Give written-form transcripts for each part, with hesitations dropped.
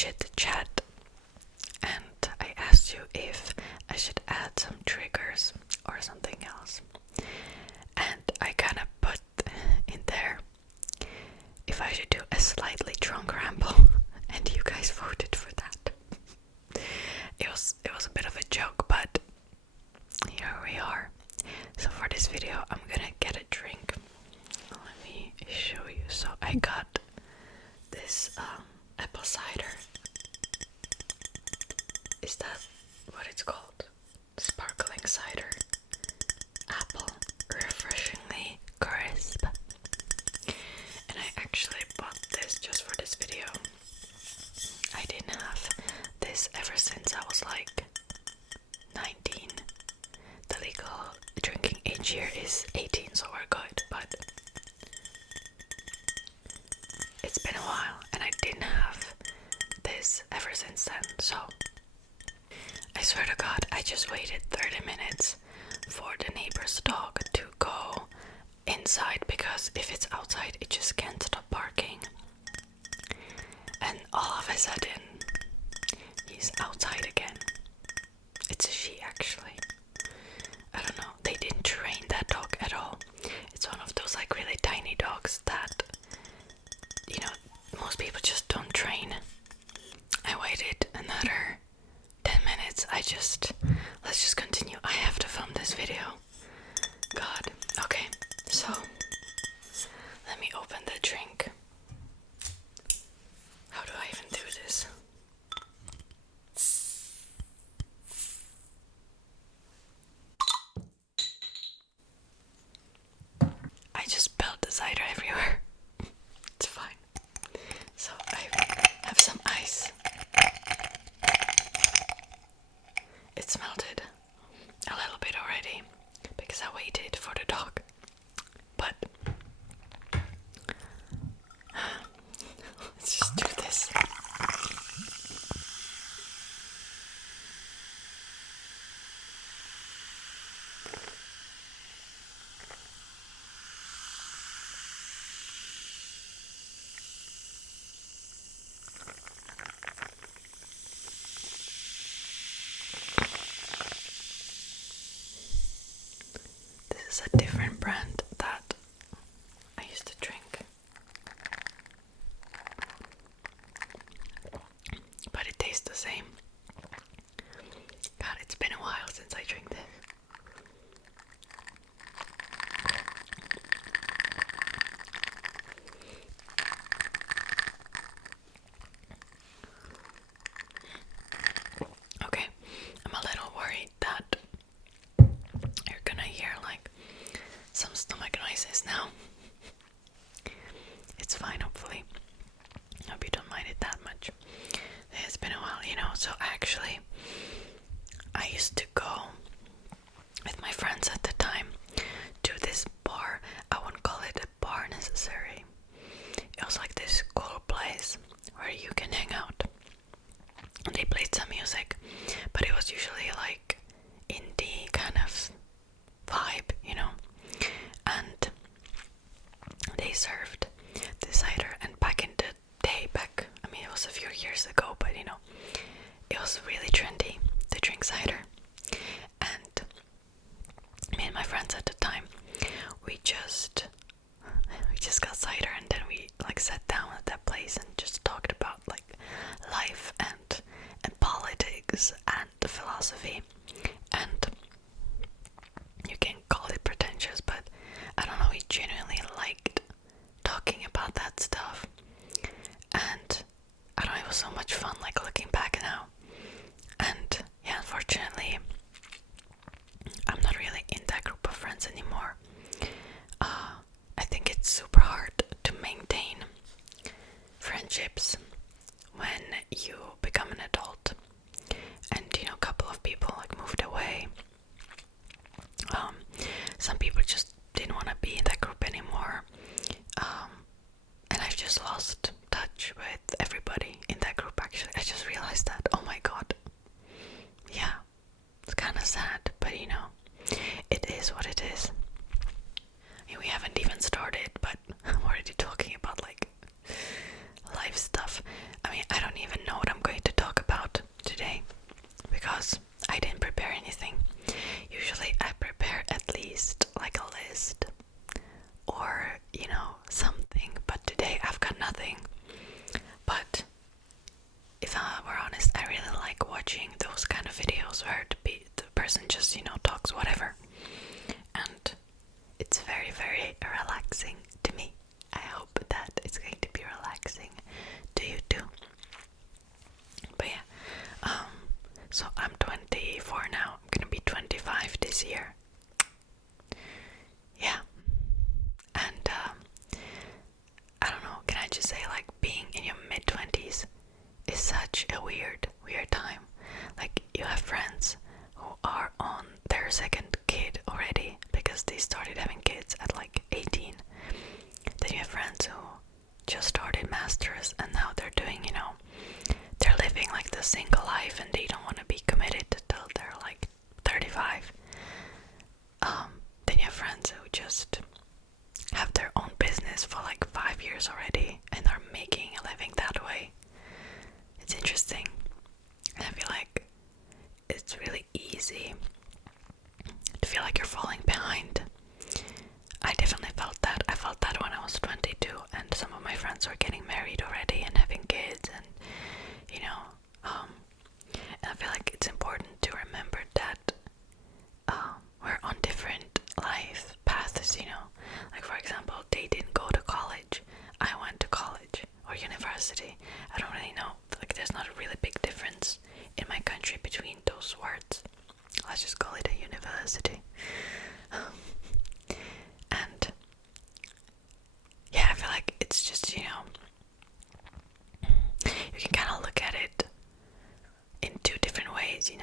chit chat, and I asked you if I should add some triggers or something else. And I kind of put in there if I should do a slightly drunk ramble, and you guys voted for that. It was a bit of a joke, but here we are. So for this video, I'm gonna get a drink. Let me show you. So I got this apple cider. Is that what it's called? Sparkling cider. Apple, refreshingly crisp. And I actually bought this just for this video. I didn't have this ever since I was like 19. The legal drinking age here is 18, so we're good, but it's been a while and I didn't have this ever since then. So I swear to God, I just waited 30 minutes for the neighbor's dog to go inside, because if it's outside it just can't stop barking. And all of a sudden he's outside again. It's a she actually. I don't know, they didn't train that dog at all. It's one of those like really tiny dogs that, you know, most people just don't train. I waited another 10 minutes. Let's just continue. I have to film this video. God. Okay, so let me open the drink. How do I even do this? I just spilled the cider everywhere. It's fine. So I have some ice. It's melted a little bit already because I waited for the dog. But let's just do this. This is a different brand that I used to drink, but it tastes the same. God, it's been a while since I drank this. Okay, I'm a little worried that you're gonna hear like some stomach noises now. It's fine, hopefully. Hope you don't mind it that much. It's been a while, you know. So actually, I used to go with my friends at the time to this bar. I wouldn't call it a bar necessarily. It was like this cool place where you can hang out. And they played some music, but it was usually like indie kind of vibe, you know. And they served the cider, and back in the day, I mean it was a few years ago, but you know, it was really trendy to drink cider. And me and my friends at the time, we just got cider, and then we like sat down at that place and just talked about like life and politics and philosophy. And you can call it pretentious, but I don't know, we genuinely liked talking about that stuff. And I don't know, it was so much fun, like looking back now. And yeah, unfortunately, I'm not really in that group of friends anymore. I think it's super hard to maintain friendships when you become an adult. And you know, a couple of people like moved away. Some people just didn't want to be in that group anymore. And I've just lost touch with everybody in that group actually. I just realized that. Oh my god. Yeah. It's kind of sad, but you know, it is what it is. I mean, we haven't even started, but I'm already talking about like life stuff. I mean, I don't even know what I'm already and are making a living that way. It's interesting. And I feel like it's really easy to feel like you're falling behind. I definitely felt that. I felt that when I was 22 and some of my friends were getting married already and having kids, and and I feel like it's important to remember that we're on different life paths, Like, for example, they didn't go to college. I went to college or university. I don't really know. Like, there's not a really big difference in my country between those words. Let's just call it a university. And yeah, I feel like it's just, you can kind of look at it in two different ways, You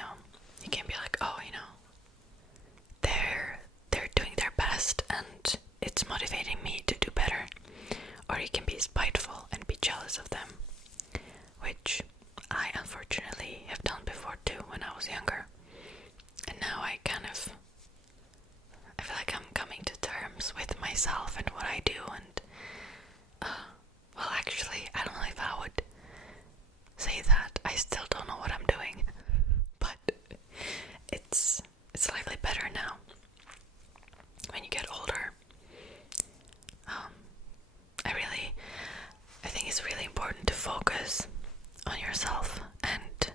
can be like, oh, they're doing their best and it's motivating me to do better. Or you can be spiteful and be jealous of them, which I unfortunately have done before too when I was younger. And now I feel like I'm coming to terms with myself and what I do, and well, actually, I don't know if I would say that. I still don't know what I'm doing, but it's slightly better now. When you get older, I think it's really important to focus on yourself and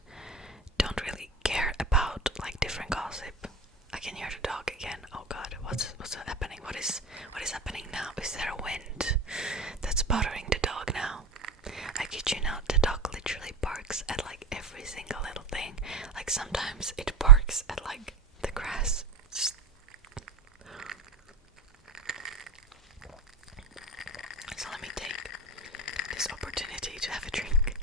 don't really care about like different gossip. I can hear the dog again. Oh god, what's happening? What is happening now? Is there a wind that's bothering the dog now? I kid you not, the dog literally barks at like every single little thing. Like sometimes it barks at like the grass. So let me take this opportunity to have a drink.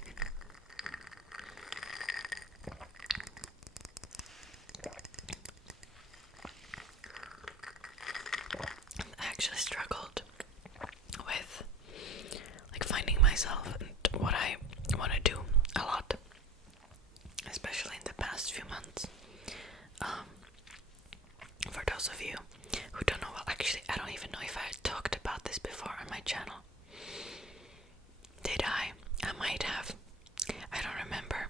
I actually struggled with like finding myself and what I want to do a lot, especially in the past few months. For those of you who don't know, well, actually, I don't even know if I talked about this before on my channel. Did I? I might have. I don't remember.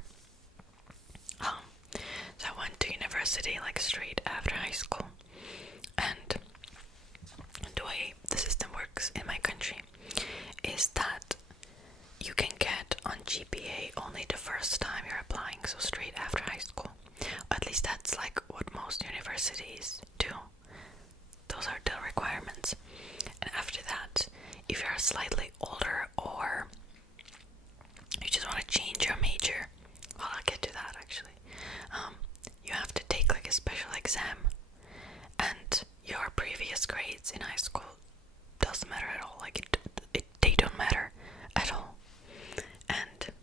So I went to university like straight after high school, and the way the system works in my country is that you can get on GPA only the first time you're applying, so straight after high school. At least that's like what most universities do. Those are the requirements. And after that, if you're slightly older or you just want to change your major, well, I'll get to that actually. You have to take like a special exam, and your previous grades in high school doesn't matter at all. Like they don't matter at all. And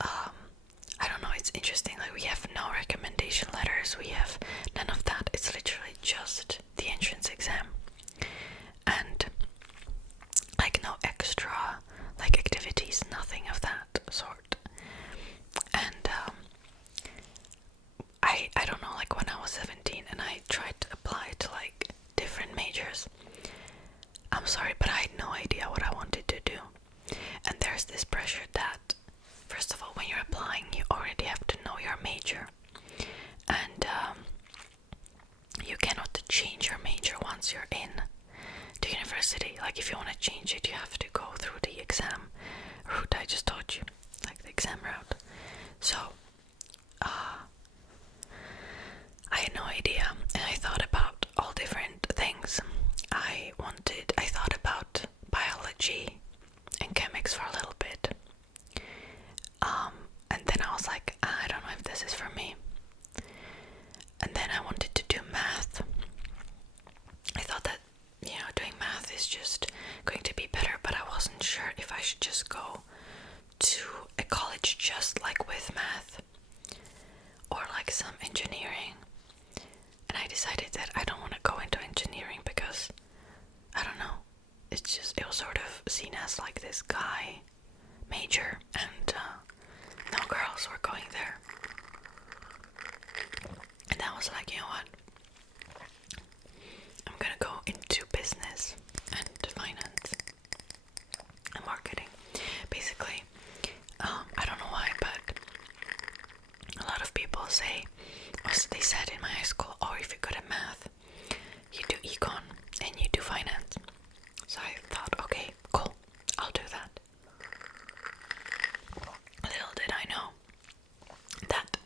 I don't know, it's interesting. Like, we have no recommendation letters, we have none of that. It's literally just the entrance exam, and like no extra like activities, nothing of that sort. And I don't know, like when I was 17 and I tried to apply to like different majors, I'm sorry, but I had no idea what I wanted to do. And there's this pressure that, first of all, when you're applying, you already have to know your major. And you cannot change your major once you're in the university. Like, if you want to change it, you have to go through the exam route I just taught you, like the exam route. So, I had no idea, and I thought about all different things. I thought about biology and chemics for a little bit. And then I was like, I don't know if this is for me. And then I wanted to do math. I thought that, doing math is just going to be better, but I wasn't sure if I should just go to a college just like with math or like some engineering. And I decided that I don't want to go into engineering because, I don't know, it was sort of seen as like this guy major, and no girls were going there. And I was like, you know what, I'm gonna go into business and finance. say, as they said in my high school, or if you're good at math, you do econ and you do finance. So I thought, okay, cool, I'll do that. Little did I know that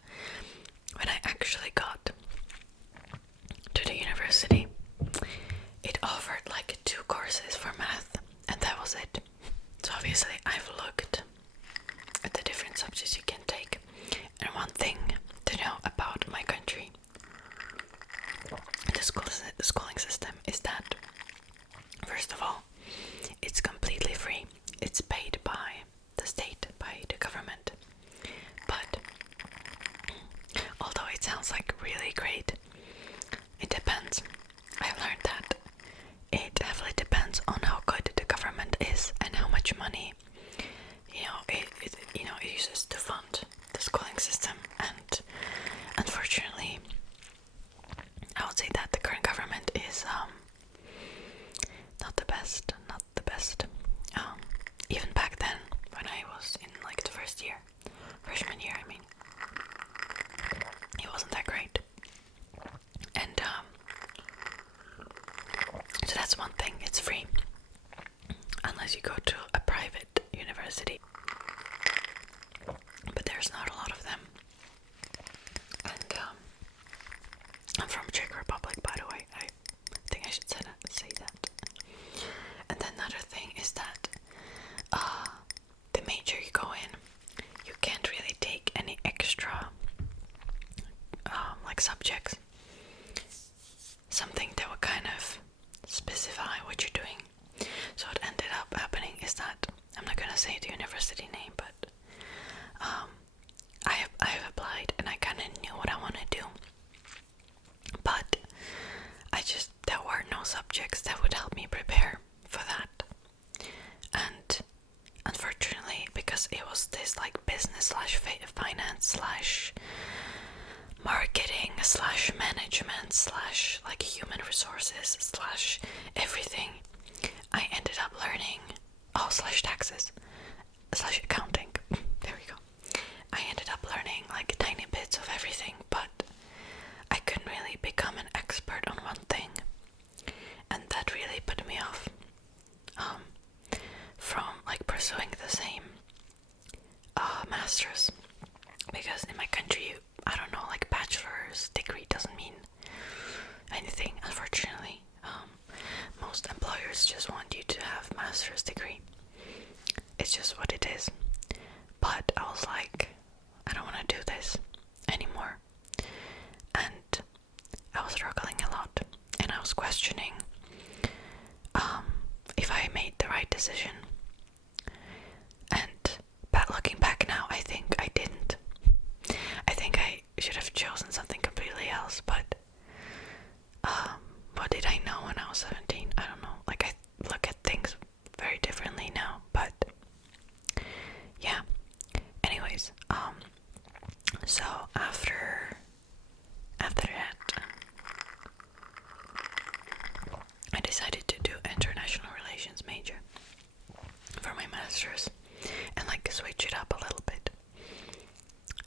when I actually got to the university, it offered like 2 courses for math, and that was it. So obviously I've looked at the different subjects you can take, and one thing to know about my country, the schooling system, is that first of all, it's completely free. It's paid by the state, by the government. But although it sounds like really great, it depends. I've learned that it heavily depends on how good the government is and how much money it uses to fund the schooling system. And unfortunately, I would say that the current government is not the best. Even back then, when I was in like the freshman year, I mean, it wasn't that great. And so that's one thing, it's free, unless you go to a private university. But there's not a lot of them. And I'm from Czech Republic, by the way. I think I should say that. And then another thing is that the major you go in, you can't really take any extra like subjects. Something that would kind of specify what you're doing. So what ended up happening is that, I'm not gonna say the university name, but I have applied and I kind of knew what I want to do, but there were no subjects that would help me prepare for that. And unfortunately, because it was this like business slash finance slash marketing slash management slash like human resources slash everything, I ended up learning slash taxes slash accounting. There we go. I ended up learning like tiny bits of everything, but I couldn't really become an expert on one thing, and that really put me off from like pursuing the same master's, because in my country, I don't know, like bachelor's degree doesn't mean anything, unfortunately. Most employers just want you to have master's degree. It's just what it is. But I was like, I don't want to do this anymore. And I was struggling a lot, and I was questioning if I made the right decision. But looking back now, I think I didn't. I think I should have chosen something completely else, but what did I know when I was 17? I don't know. Like, I look at things very differently now, but yeah. Anyways, so after that, I decided to do international relations major for my master's and like switch it up a little bit.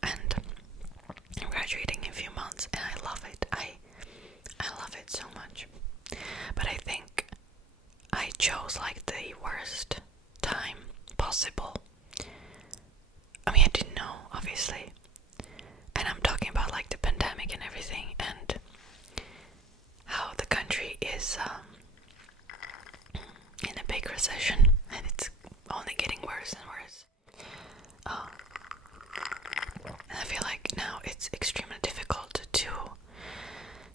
And I'm graduating in a few months, and I love it. I love it so much. But I think I chose like the worst time possible. I mean, I didn't know, obviously. And I'm talking about like the pandemic and everything, and how the country is in a big recession, and it's only getting worse and worse. And I feel like now it's extremely difficult to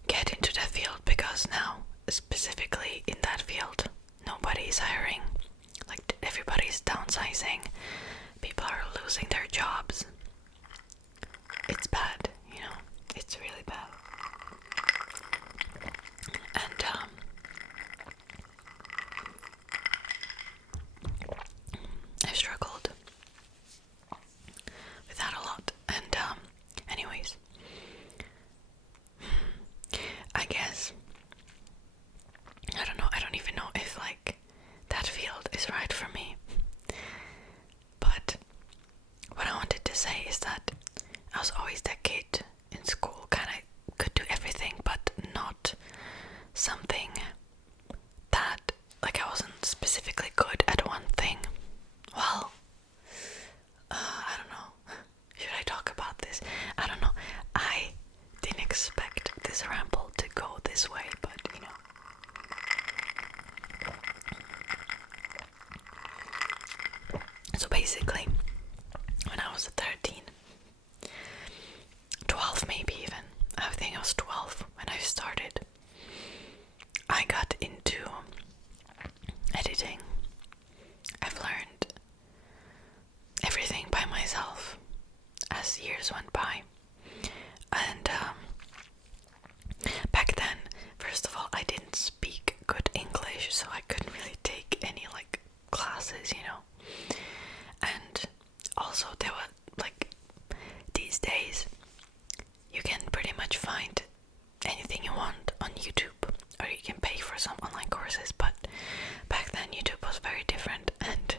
get into that field, because now, specifically in that field, nobody's hiring. Like, everybody's downsizing. People are losing their jobs. It's bad, it's really bad. And I've struggled with that a lot. And anyways, I guess I don't even know if like that field is right for me. But what I wanted to say basically, when I was 13, 12 maybe even, I think I was 12 when I started, I got into editing. I've learned everything by myself as years went by. And back then, first of all, I didn't speak good English, so I couldn't really take any like classes, you know. And also there were like, these days you can pretty much find anything you want on YouTube, or you can pay for some online courses, but back then YouTube was very different, and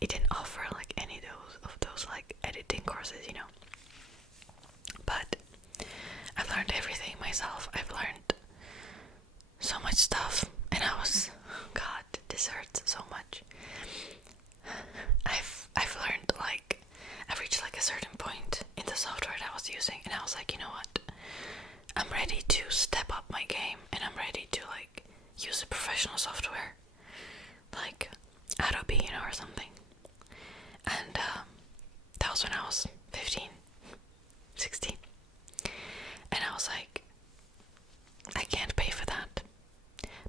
it didn't offer like any of those like editing courses, you know. But I've learned everything myself. I've learned so much stuff, and God, this hurts so much. I've learned, like, I've reached like a certain point in the software that I was using, and I was like, you know what? I'm ready to step up my game, and I'm ready to like use a professional software, like Adobe, you know, or something. And that was when I was 15, 16. And I was like, I can't pay for that.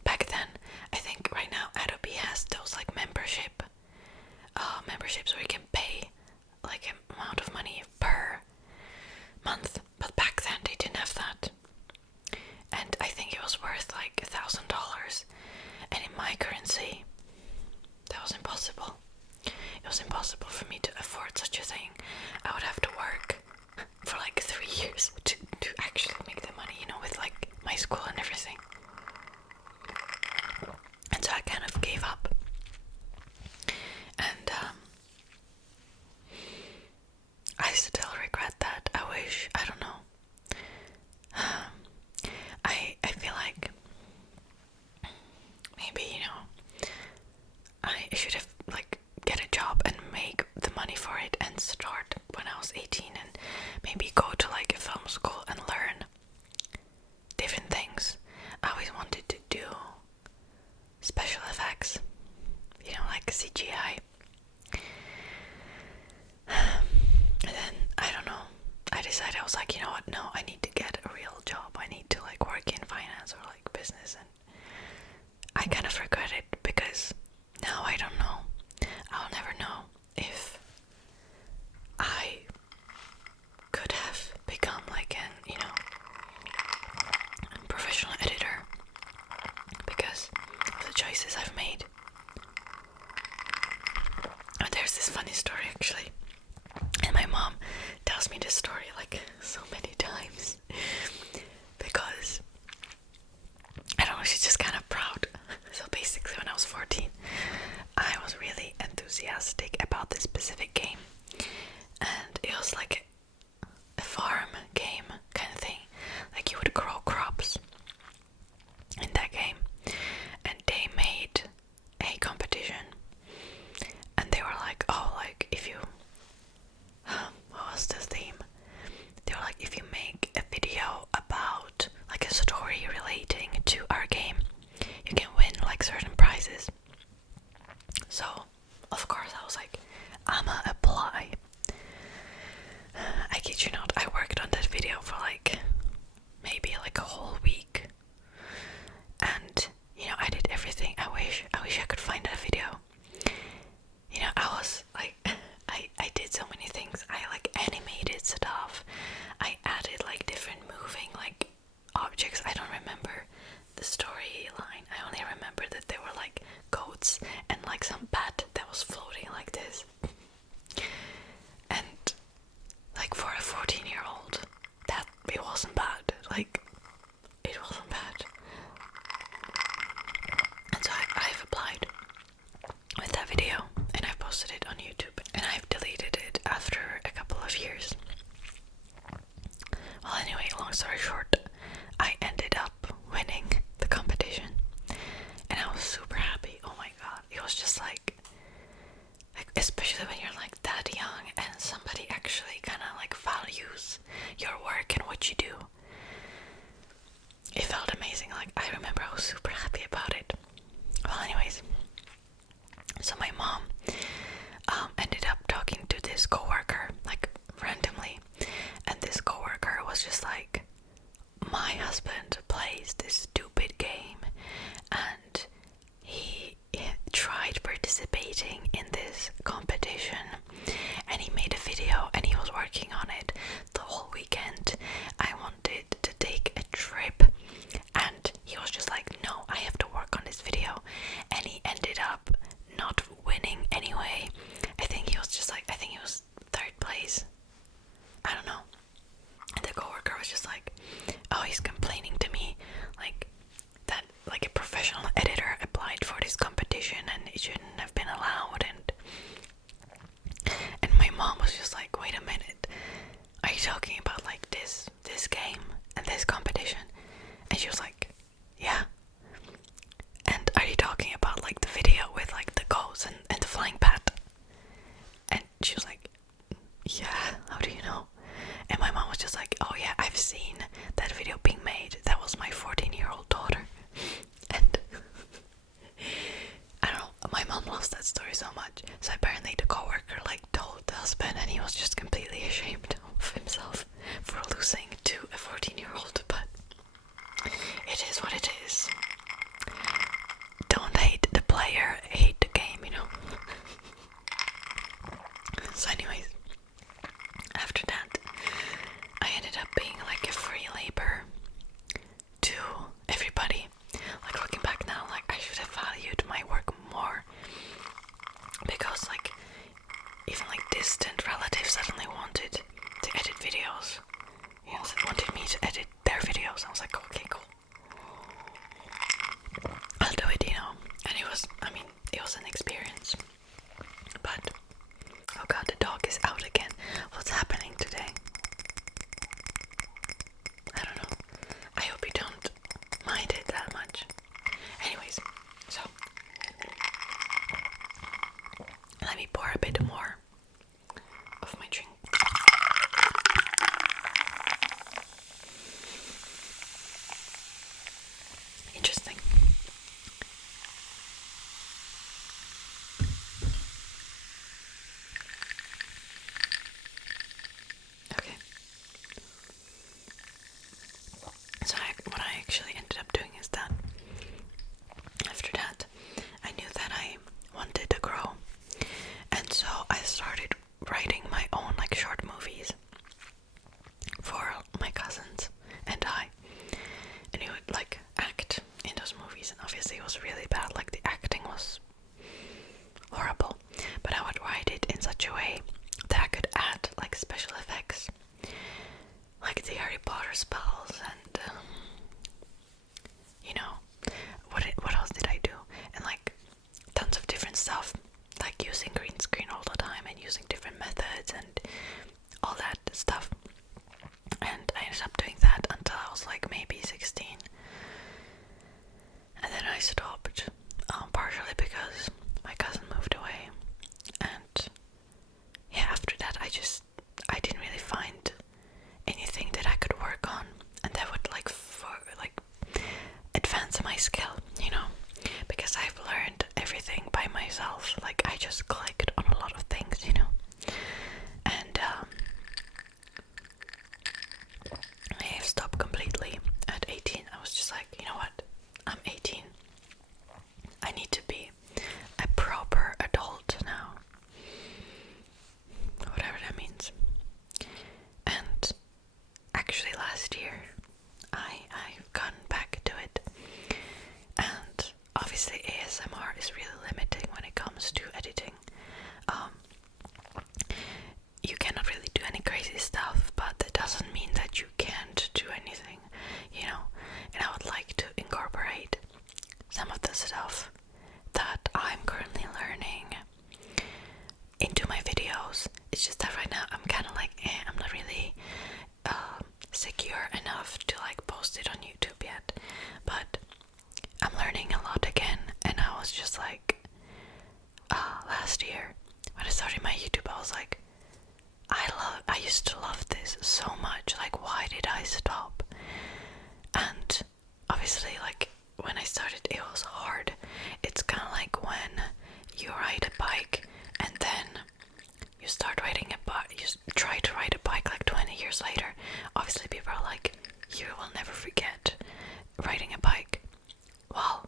Back then, I think right now Adobe has those like memberships where you can pay like an amount of money per month. But back then they didn't have that. And I think it was worth like $1,000. And in my currency, that was impossible. It was impossible for me to afford such a thing. I would have to work for like 3 years to actually make the money, you know, with like my school and everything. And so I kind of gave up. And I still regret that. I wish, I don't know. I feel like maybe, you know, I should have like get a job and make the money for it and start when I was 18, and maybe go to like a film school and learn different things. I always wanted to do special effects, you know, like CGI. And then, I don't know, I decided, I was like, you know what, no, I need to get a real job. I need to like work in finance or like business, and I kind of regret it because now I don't know. I'll never know if I could have become like an, you know, professional editor because of the choices I've made. And there's this funny story actually, and my mom tells me this story like so many times because I don't know, she's just kind of proud. So basically when I was 14, I was really enthusiastic about this specific game, and it was like a farm game kind of thing. Like you would grow crops in that game, and they made a competition, and they were like, oh, like if you what was the theme? They were like, if you make a video about like a story relating to our game, you can win like certain prizes. So of course I was like, I'ma apply. I kid you not, I worked on that video for like maybe like a whole week, and you know, I did everything. I wish I could find that video. You know, I was like, I did so many things. I like animated stuff. I added like different moving like objects. I don't remember the storyline. I only remember that there were like goats and like some bat that was floating like this. And like for a 14-year-old, that it wasn't bad. Like it wasn't bad. And so I've applied with that video, and I posted it on YouTube, and I've deleted it after a couple of years. Well, anyway, long story short, I ended up winning the competition, and I was super happy. Oh my god, it was just like especially when you're like that young and somebody actually kind of like values your work and what you do. It felt amazing. Like I remember I was super happy about it. Well, anyways, so my mom ended this coworker, like randomly, and this coworker was just like, my husband plays this stupid game, and he tried participating in this competition, and he made a video, and he was working on it the whole weekend. I wanted to take a trip, and he was just like, no, I have to work on this video, and he ended up not winning anyway. I think he was third place. I don't know. And the coworker was just like, oh, he's complaining to me like that, like a professional editor applied for this competition and it shouldn't have been allowed. And my mom was just like, wait a minute, are you talking about like this game and this competition? And she was like, yeah. And are you talking about like the video with like the goats and the flying pat? And she was like, yeah, how do you know? And my mom was just like, oh yeah, I've seen that video being made. That was my 14-year-old daughter. And I don't know, my mom loves that story so much. So apparently the coworker like told the husband, and he was just completely ashamed of himself for losing to a 14-year-old. But it is what it is. Don't hate the player, hate the game, you know. So anyways, after that, I ended up being like a free labor to everybody. Like looking back now, like I should have valued my work more, because like even like distant relatives suddenly wanted to edit videos. You know, they wanted me to edit their videos. I was like, okay, cool, I'll do it, you know. And it was an experience. But oh god, the dog is out again. What's happening today? I don't know. I hope you don't mind it that much. Anyways, so let me pour a bit more of my drink. Interesting. Okay. So what I actually ended up doing is that after that, I knew that I wanted to grow, and so I started writing my own like short movies for my cousins and I, and he would like act in those movies, and obviously it was really bad, like the acting was horrible, but I would write it in such a way that I could add like special effects, like the Harry Potter spells, and you know, what else did I do? And like tons of different stuff, like using green screen all the time and using different methods and all that stuff. And I ended up doing that until I was like maybe 16. And then I stopped, partially because my cousin moved away. And yeah, after that I didn't really find anything that I could work on and that would like advance my skill, you know, because I've learned everything by myself. Like I just clicked on a lot of things, you know. And I have stopped completely at 18. I was just like, you know what, I'm 18, I need to be a proper adult now, whatever that means. And actually last year I've gotten back to it, and obviously ASMR is really limiting when it comes to editing. You cannot really do any crazy stuff, but that doesn't mean that you can't do anything, you know. And I would like to incorporate some of the stuff that I'm currently learning into my videos. It's just that right now I'm kind of like, I'm not really secure enough to like post it on YouTube yet, but I'm learning a lot again. And I was just like, last year when I started my YouTube, I was like, I used to love this so much, like why did I stop? And obviously like when I started it was hard. It's kind of like when you ride a bike and then you start riding a years later, obviously people are like, you will never forget riding a bike. Well,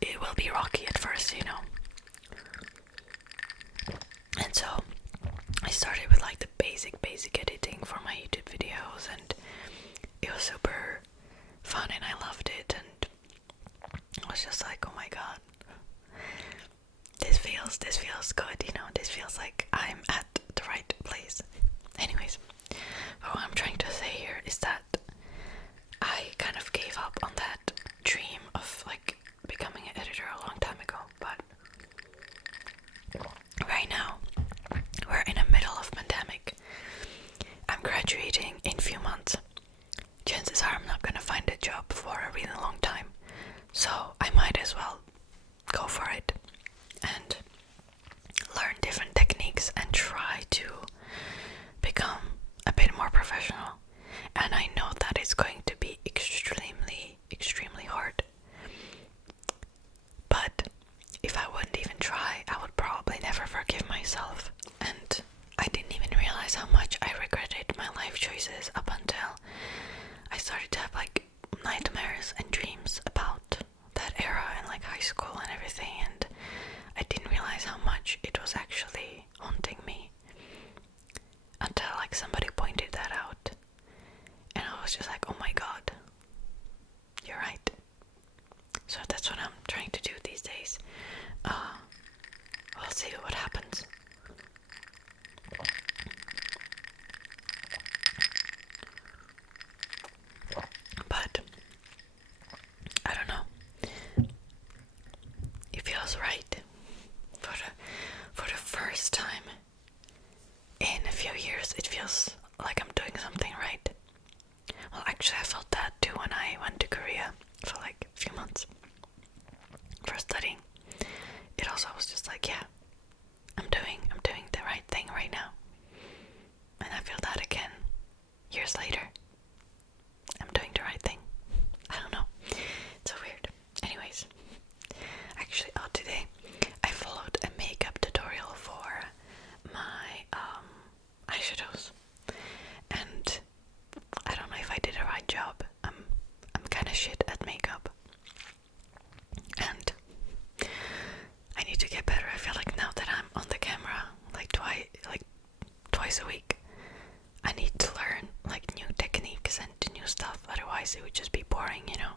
it will be rocky at first, you know. And so I started with like the basic editing for my YouTube videos, and it was super fun and I loved it, and I was just like, oh my god, this feels good, you know, this feels like I'm at the right place. Anyways, but what I'm trying to say here is that I kind of gave up on that dream of like becoming an editor a long time ago, but right now we're in the middle of pandemic. I'm graduating in a few months. Chances are I'm not gonna find a job for a really long time, so I might as well go for it and learn different techniques and try to become a bit more professional. And I know that it's going to be extremely hard, but if I wouldn't even try, I would probably never forgive myself. And I didn't even realize how much I regretted my life choices up until I started to have like nightmares and dreams about that era and like high school and everything, and I didn't realize how much it was actually haunting me until like somebody pointed that out, and I was just like, oh my god, you're right. So that's what I'm trying to do these days. We'll see what happens. But I don't know. It feels right for the first time in a few years. It feels like I'm doing something right. Well, actually, I felt that too when I went to Korea for like a few months for studying. It also was just like, yeah, I'm doing the right thing right now. And I feel that again years later. I'm doing the right thing. I don't know. It's so weird. Anyways, actually, today I followed a makeup tutorial for my eyeshadows, and I don't know if I did a right job. I'm kind of shit at makeup, and I need to get better. I feel like now that I'm on the camera like twice a week, I need to learn like new techniques and new stuff. Otherwise, it would just be boring, you know.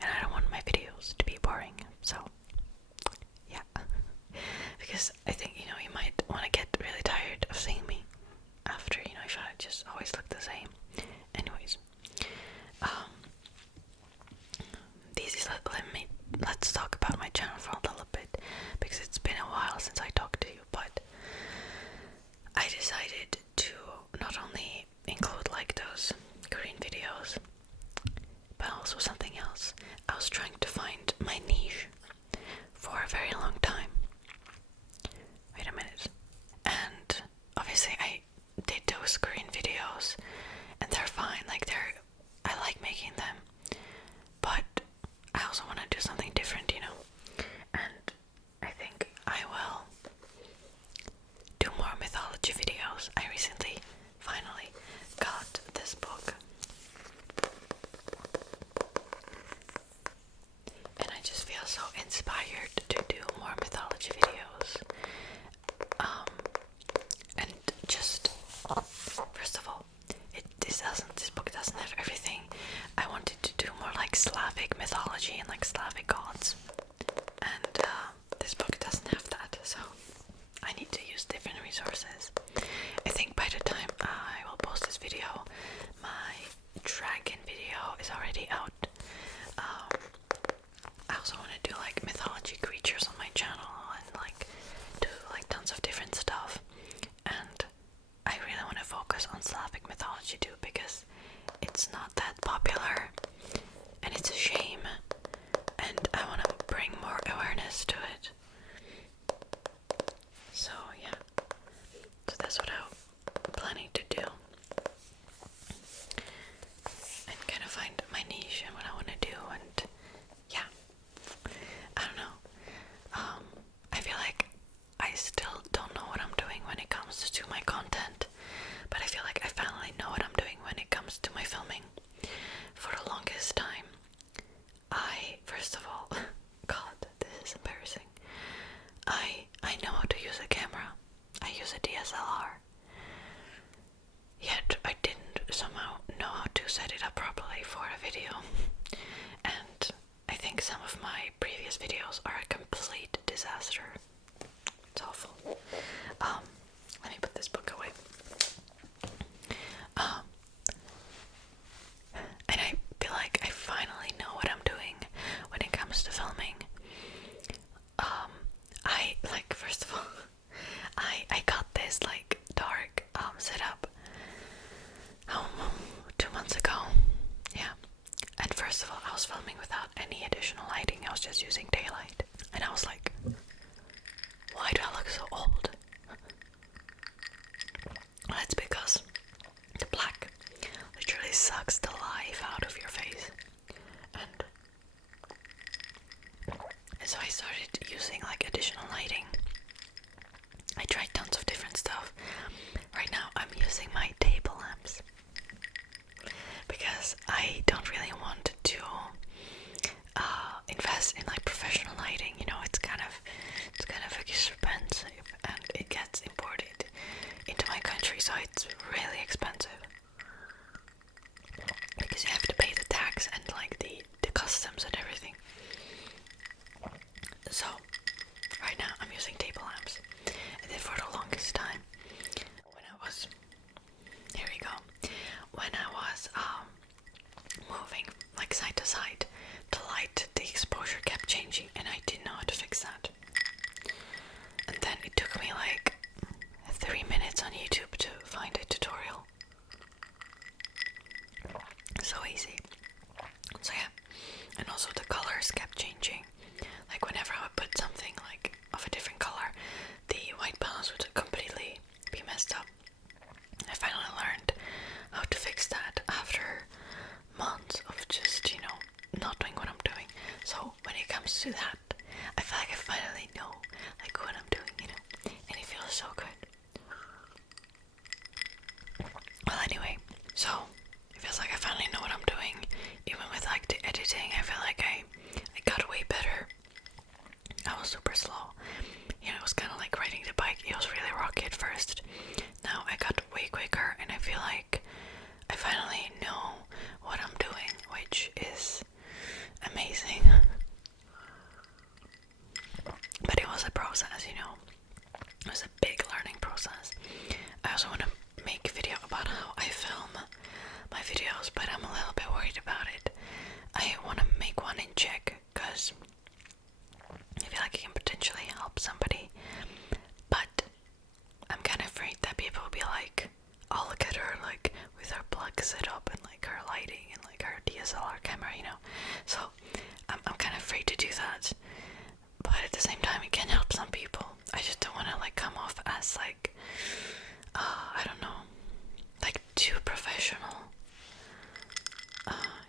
And I don't want my videos to be boring. So, yeah. Because I think, you know, you might want to get really tired of seeing me after, you know, if I just always look the same. Anyways, let's talk about my channel for a little bit, because it's been a while since I talked to you, but I decided to not only include like those Korean videos, but also something else. I was trying to find my niche for a very long time. Wait a minute. And obviously I did those Korean videos, and they're fine, like I like making them, but I also want to do something different, you know. And I think I will do more mythology videos. I recently finally got this book, and I just feel so inspired to do more mythology videos. And just first of all, this book doesn't have everything. I wanted to do more like Slavic mythology and like Slavic gods, and this book doesn't have that, so I need to use different resources. I think by the editing, I feel like I got way better. I was super slow. You know, it was kind of like riding the bike. It was really rocky at first. Now I got way quicker, and I feel like I finally know what I'm doing, which is amazing. But it was a process, you know. It was a big learning process. I also want to make a video about how I film my videos, but I'm a little bit worried about it. I want to make one in Czech because I feel like it can potentially help somebody, but I'm kind of afraid that people will be like, oh, look at her, like with her plug set up and like her lighting and like her DSLR camera, you know. So I'm kind of afraid to do that, but at the same time it can help some people. I just don't want to like come off as like I don't know, like too professional.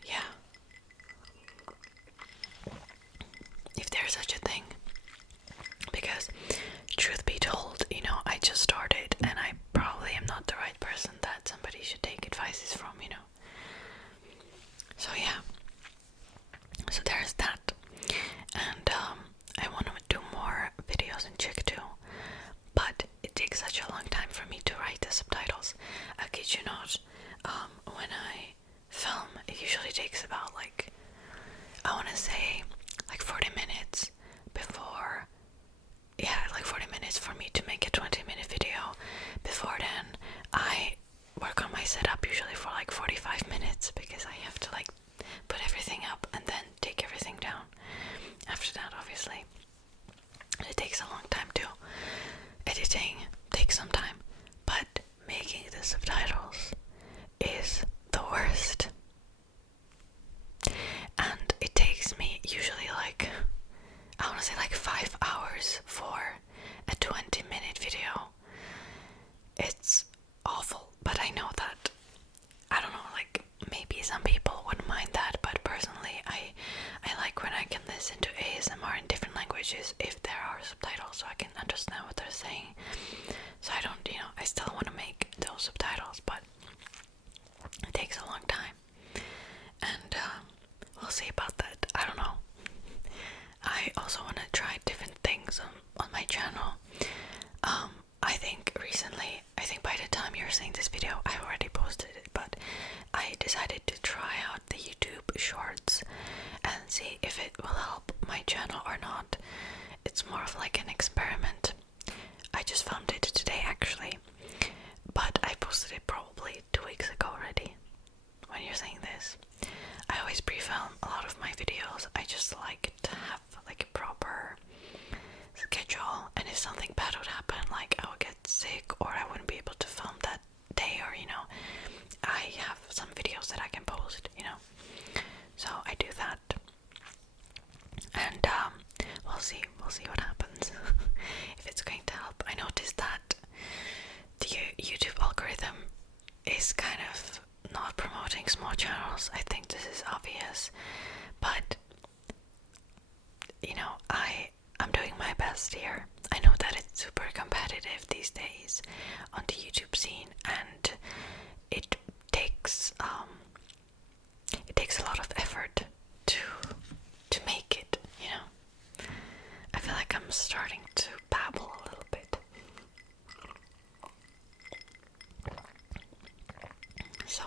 Yeah, if there's such a thing, because truth be told, you know, I just started and I probably am not the right person that somebody should take advices from, you know. So yeah, so there's that. And I want to do more videos in Czech too, but it takes such a long time for me to write the subtitles. I kid you not, when I film, it usually takes about like, I want to say like 40 minutes before, yeah, like 40 minutes for me to make a 20-minute video. Before then, I work on my setup usually for like 45 minutes because I have to like put everything up and then take everything down. After that, obviously, it takes a long time too. Editing takes some time, but making the subtitles is the worst. And it takes me usually like, I want to say like 5 hours for a 20-minute video. It's awful, but I know that, I don't know, like maybe some people wouldn't mind that, but personally I like when I can listen to ASMR in different languages if there are subtitles so I can understand what they're saying. So I don't, you know, I still want to make those subtitles, but it takes a long time. And we'll see about that. I don't know. I also want to try different things on my channel. I think recently, I think by the time you're seeing this video, I already posted it, but I decided to try out the YouTube Shorts and see if it will help my channel or not. It's more of like an experiment. I just filmed it today actually, but I posted it probably 2 weeks ago already. When you're saying this, I always pre-film a lot of my videos. I just like to have like a proper schedule, and if something bad would happen, like I would get sick or I wouldn't be able to film that day, or you know, I have some videos that I can post, you know. So I do that, and we'll see what happens. If it's going to help. I noticed that the YouTube algorithm is kind of not promoting small channels. I think this is obvious, but you know, I'm doing my best here. I know that it's super competitive these days on the YouTube scene, and it takes a lot of effort to make it, you know. I feel like I'm starting to babble a little bit. So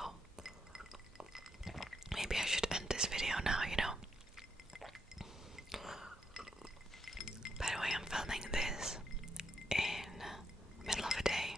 maybe I should end this video now, you know. By the way, I'm filming this in the middle of a day,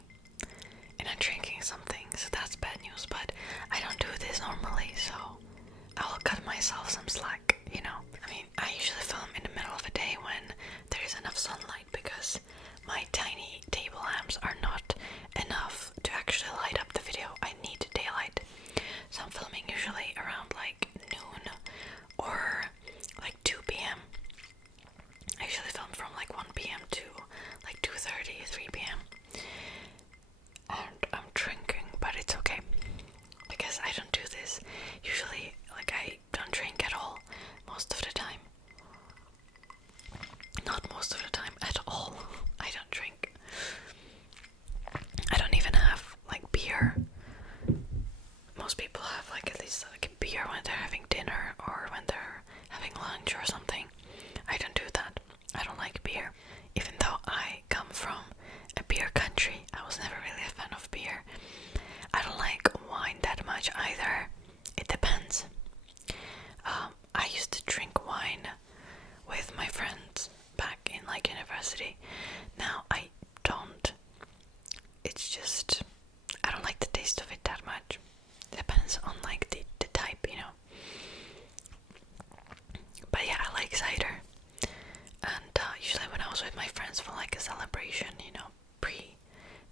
like a celebration, you know,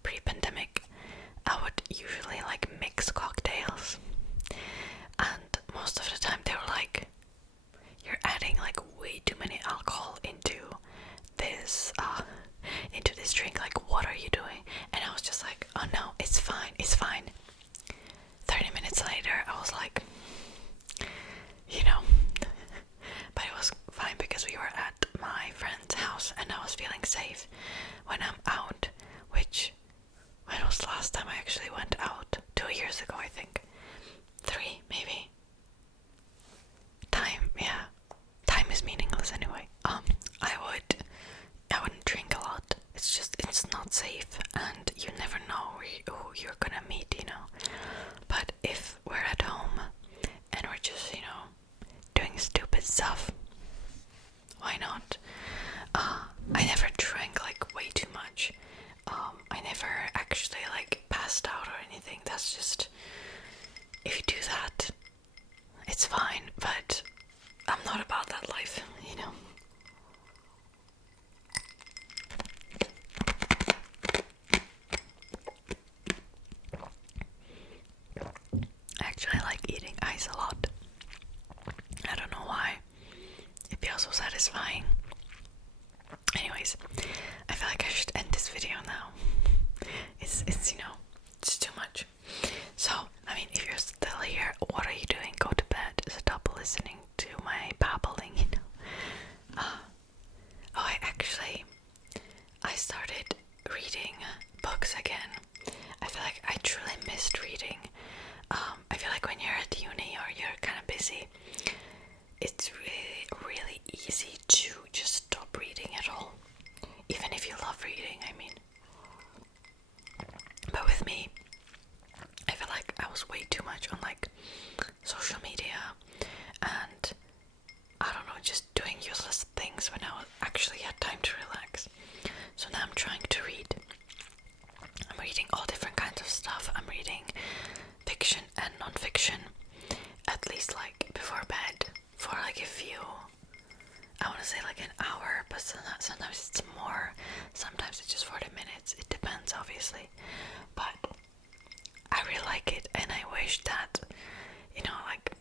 pre-pandemic, I would usually like mix cocktails, and most of the time they were like, you're adding like way too many alcohol into this drink, like what are you doing? And I was just like, oh no, it's fine, it's fine. 30 minutes later I was like, you know, but it was fine because we were at my friend's house and I was feeling safe when I'm out, which, when was the last time I actually went out? 2 years ago, I think. 3, maybe. Time is meaningless anyway. I wouldn't drink a lot. It's not safe, and you never know who you're gonna meet, you know. But if we're at home and we're just, you know, doing stupid stuff, why not? I never drank like way too much. I never actually like passed out or anything. That's just, if you do that, it's fine, but I'm not about that life, you know. Actually, I like eating ice a lot. I don't know why. It feels so satisfying. Anyways, I feel like I should end this video now. It's you know, it's too much. So, I mean, if you're still here, what are you doing? Go to bed. Stop listening to my babbling, you know. I started reading books again. I feel like I truly missed reading. I feel like when you're at uni or you're kind of busy, it's really easy to just stop reading at all. Even if you love reading, I mean. But with me, I feel like I was way too much on like social media and I don't know, just doing useless things when I actually had time to relax. So now I'm trying to read. I'm reading all different kinds of stuff. I'm reading fiction and non-fiction, at least like before bed, for like a few, I want to say like an hour, but sometimes it's more, sometimes it's just 40 minutes. It depends, obviously. But I really like it, and I wish that, you know, like,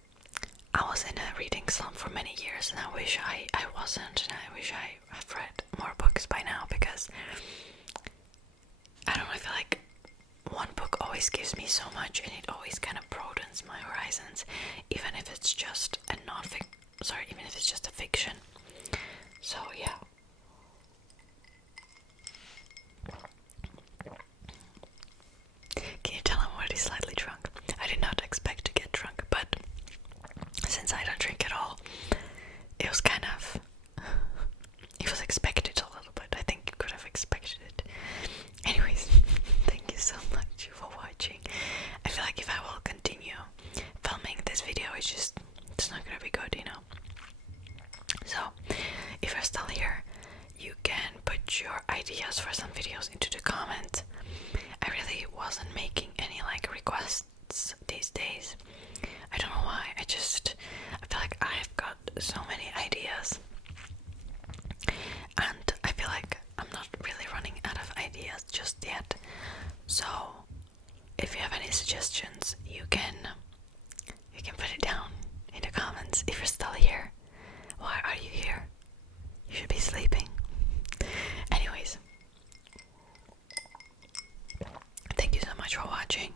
I was in a reading slump for many years, and I wish I wasn't, and I wish I had read more books by now, because I don't know, I feel like one book always gives me so much, and it always kind of broadens my horizons, even if it's just a even if it's just a fiction. So yeah. Can you tell I'm already slightly drunk? I did not expect to get drunk, but since I don't drink at all, it was kind of, it was expected a little bit. I think you could have expected it. Anyways, thank you so much for watching. I feel like if I will continue filming this video, it's not gonna be good, you know. So, if you're still here, you can put your ideas for some videos into the comments. I really wasn't making any like requests these days. I don't know why. I feel like I've got so many ideas, and I feel like I'm not really running out of ideas just yet. So, if you have any suggestions, you can put it down in the comments. If you're still here, why are you here? You should be sleeping. Anyways, thank you so much for watching.